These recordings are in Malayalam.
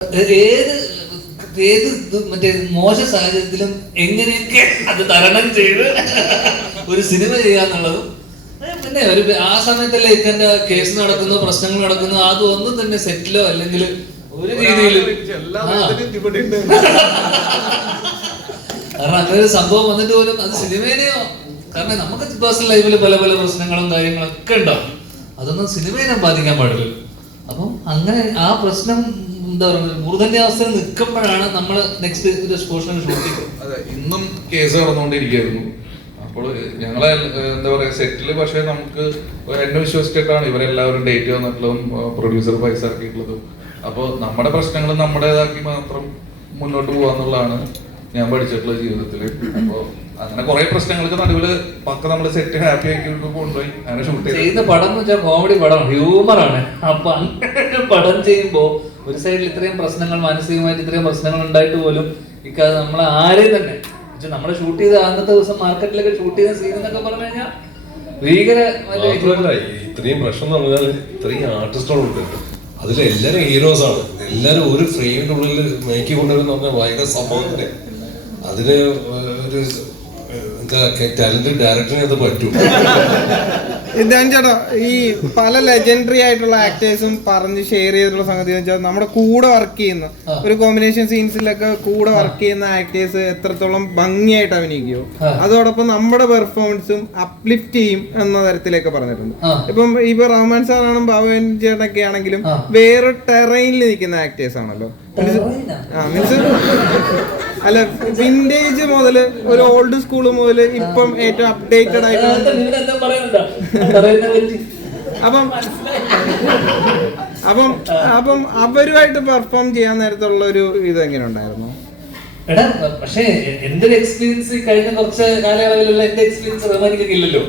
ഏത് ഏത് മറ്റേ മോശ സാഹചര്യത്തിലും എങ്ങനെയൊക്കെ അത് തരണം ചെയ്ത് ഒരു സിനിമ ചെയ്യാന്നുള്ളതും പിന്നെ ഒരു ആ സമയത്തല്ലേ ഇതെന്റെ കേസ് നടക്കുന്നു പ്രശ്നങ്ങൾ നടക്കുന്നു അതൊന്നും തന്നെ സെറ്റിലോ അല്ലെങ്കിൽ ഒരു രീതിയിലും. കാരണം അങ്ങനെ ഒരു സംഭവം വന്നിട്ട് പോലും അത് സിനിമേനെയോ കാരണം നമുക്ക് പേഴ്സണൽ ലൈഫിൽ പല പല പ്രശ്നങ്ങളും കാര്യങ്ങളൊക്കെ ഉണ്ടാവും. അതൊന്നും സിനിമേനെ ബാധിക്കാൻ പാടില്ല. അപ്പം അങ്ങനെ ആ പ്രശ്നം എന്താ പറയുക മൂർധന്യാവസ്ഥയിൽ നിൽക്കുമ്പോഴാണ് നമ്മൾ നെക്സ്റ്റ് ഒരു ഷൂട്ട് അതെ ഇന്നും കേസ് നടന്നുകൊണ്ടിരിക്കുകയായിരുന്നു. അപ്പോൾ ഞങ്ങളെ എന്താ പറയുക സെറ്റിൽ പക്ഷേ നമുക്ക് എന്നെ വിശ്വസിച്ചിട്ടാണ് ഇവരെല്ലാവരും ഡേറ്റ് തന്നിട്ടുള്ളതും പ്രൊഡ്യൂസർ പൈസ ഇറക്കിയിട്ടുള്ളതും. അപ്പോൾ നമ്മുടെ പ്രശ്നങ്ങൾ നമ്മുടേതാക്കി മാത്രം മുന്നോട്ട് പോകാന്നുള്ളതാണ് ഞാൻ പഠിച്ചിട്ടുള്ള ജീവിതത്തിൽ അപ്പോൾ അങ്ങനെ കുറെ പ്രശ്നങ്ങൾക്ക് നടുവിൽ പക്ക നമ്മൾ സെറ്റ് ഹാപ്പി ആക്കി കൊണ്ടുപോയി അങ്ങനെ ഷൂട്ട് ചെയ്തു. ചെയ്യുന്ന പടം എന്ന് വെച്ചാൽ കോമഡി പടം ഹ്യൂമറാണ് അപ്പൊ അങ്ങനെ പടം ചെയ്യുമ്പോ ഒരു സൈഡിൽ ഇത്രയും പ്രശ്നങ്ങൾ മാനസികമായിട്ട് ഇത്രയും പ്രശ്നങ്ങൾ ഉണ്ടായിട്ട് പോലും ഇക്കാതെ നമ്മൾ ആരെയും തന്നെ എന്നുവെച്ചാ നമ്മൾ ഷൂട്ട് ചെയ്ത അന്നത്തെ ദിവസം മാർക്കറ്റിലൊക്കെ ഷൂട്ട് ചെയ്ത സീൻ എന്നൊക്കെ പറഞ്ഞു കഴിഞ്ഞാൽ ഭീകര ഇത്രയും പ്രശ്നം എന്ന് പറഞ്ഞാൽ ഇത്രയും ആർട്ടിസ്റ്റുകളുണ്ട് അതിൽ എല്ലാവരും ഹീറോസ് ആണ്. എല്ലാവരും ഒരു ഫ്രെയിമിന്റെ ഉള്ളിൽ മേക്കി കൊണ്ടുവരുന്ന പറഞ്ഞാൽ ഭയങ്കര സംഭവത്തിന്റെ അതിന് ഒരു ടാലന്റഡ് ഡയറക്ടറിനെ അത് പറ്റും. ഇതാണ് ചേട്ടാ ഈ പല ലെജൻഡറി ആയിട്ടുള്ള ആക്ടേഴ്സും പറഞ്ഞ് ഷെയർ ചെയ്തിട്ടുള്ള സംഗതി എന്ന് വെച്ചാൽ നമ്മുടെ കൂടെ വർക്ക് ചെയ്യുന്ന ഒരു കോമ്പിനേഷൻ സീൻസിലൊക്കെ കൂടെ വർക്ക് ചെയ്യുന്ന ആക്ടേഴ്സ് എത്രത്തോളം ഭംഗിയായിട്ട് അഭിനയിക്കുമോ. അതോടൊപ്പം നമ്മുടെ പെർഫോമൻസും അപ്ലിഫ്റ്റ് ചെയ്യും എന്ന തരത്തിലൊക്കെ പറഞ്ഞിട്ടുണ്ട്. ഇപ്പം ഇപ്പൊ റഹ്മാൻ സാറാണ് ബാബുൻ ചേട്ടനൊക്കെ ആണെങ്കിലും വേറെ ടെറൈനിൽ നിൽക്കുന്ന ആക്ടേഴ്സ് ആണല്ലോ. മീൻസ് അല്ല വിന്റേജ് മുതൽ ഒരു ഓൾഡ് സ്കൂൾ മുതൽ ഇപ്പം ഏറ്റവും അപ്ഡേറ്റഡ് ആയിട്ടുള്ള അപ്പം അപ്പം അപ്പം അവരുമായിട്ട് പെർഫോം ചെയ്യാൻ നേരത്തുള്ള ഒരു ഇത് എങ്ങനെ ഉണ്ടായിരുന്നു എടാ പക്ഷേ എന്റെ ഒരു എക്സ്പീരിയൻസ് കഴിഞ്ഞ കുറച്ച് കാലയളവിലുള്ള എന്റെ എക്സ്പീരിയൻസ് റഹ്മാനിക്കൊക്കെ ഇല്ലല്ലോ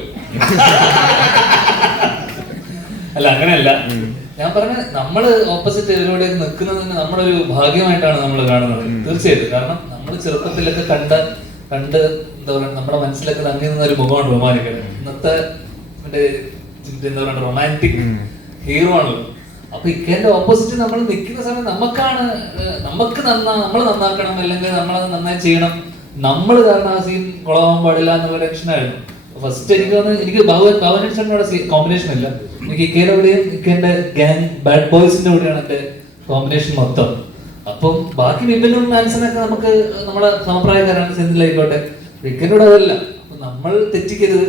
അല്ല അങ്ങനെയല്ല. ഞാൻ പറഞ്ഞ നമ്മൾ ഓപ്പോസിറ്റ് ഇവരോട് നിൽക്കുന്നത് തന്നെ നമ്മളൊരു ഒരു ഭാഗ്യമായിട്ടാണ് നമ്മൾ കാണുന്നത്. തീർച്ചയായിട്ടും. കാരണം നമ്മൾ ചെറുപ്പത്തിലൊക്കെ കണ്ട കണ്ട് എന്താ പറയുക നമ്മുടെ മനസ്സിലൊക്കെ തങ്ങി നിന്ന ഒരു മുഖമാണ് ബഹുമാനിക്കുന്നത് ഇന്നത്തെ മറ്റേ എന്താ പറയുക റൊമാന്റിക് ഹീറോ ആണല്ലോ. അപ്പൊ ഇക്കേന്റെ ഓപ്പോസിറ്റ് നമ്മൾ നിൽക്കുന്ന സമയം നമുക്കാണ് നമുക്ക് നന്നാ നമ്മൾ നന്നാക്കണം അല്ലെങ്കിൽ നമ്മളത് നന്നായി ചെയ്യണം. നമ്മൾ കാരണം ആ സീൻ കൊളവാൻ പാടില്ല എന്നുള്ള ടെൻഷനായിരുന്നു ഫസ്റ്റ് എനിക്ക് തോന്നുന്നു എനിക്ക് ഭവൻ ഭവൻ കോമ്പിനേഷൻ ഇല്ല. എനിക്ക് ഇക്കേന്റെ കൂടെയും ഇക്കേന്റെ ഗാങ് ബാഡ് ബോയ്സിന്റെ കൂടെയാണ് എന്റെ കോമ്പിനേഷൻ മൊത്തം. അപ്പം ബാക്കി വിപിനും മാൻസനൊക്കെ നമുക്ക് നമ്മുടെ സമപ്രായക്കാരാണ്. സെന്തിലായിക്കോട്ടെ ഇക്കേന്റെ കൂടെ അതല്ല. അപ്പൊ നമ്മൾ തെറ്റിക്കരുത്.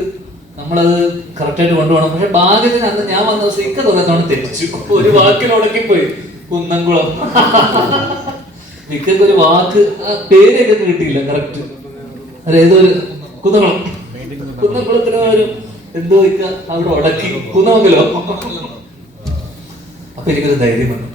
നമ്മളത് കറക്റ്റായിട്ട് കൊണ്ടുപോകണം. പക്ഷെ ഭാഗ്യത്തിന് അന്ന് ഞാൻ വന്ന ദിവസം ഇക്ക തുറന്നോണ്ട് തെറ്റിച്ചു. ഒരു വാക്കിൽ ഉടക്കിപ്പോയി കുന്നംകുളം. ഇക്കൊക്കെ ഒരു വാക്ക് പേരൊക്കെ കിട്ടിയില്ല കറക്റ്റ് അതായത് ഒരു കുന്നംകുളം. കുന്നംകുളത്തിന് ഒരു എന്തോ ഇക്ക അവിടെ ഉടക്കി. കുന്നമംഗലോ. അപ്പൊ എനിക്കൊരു ധൈര്യം വന്നു.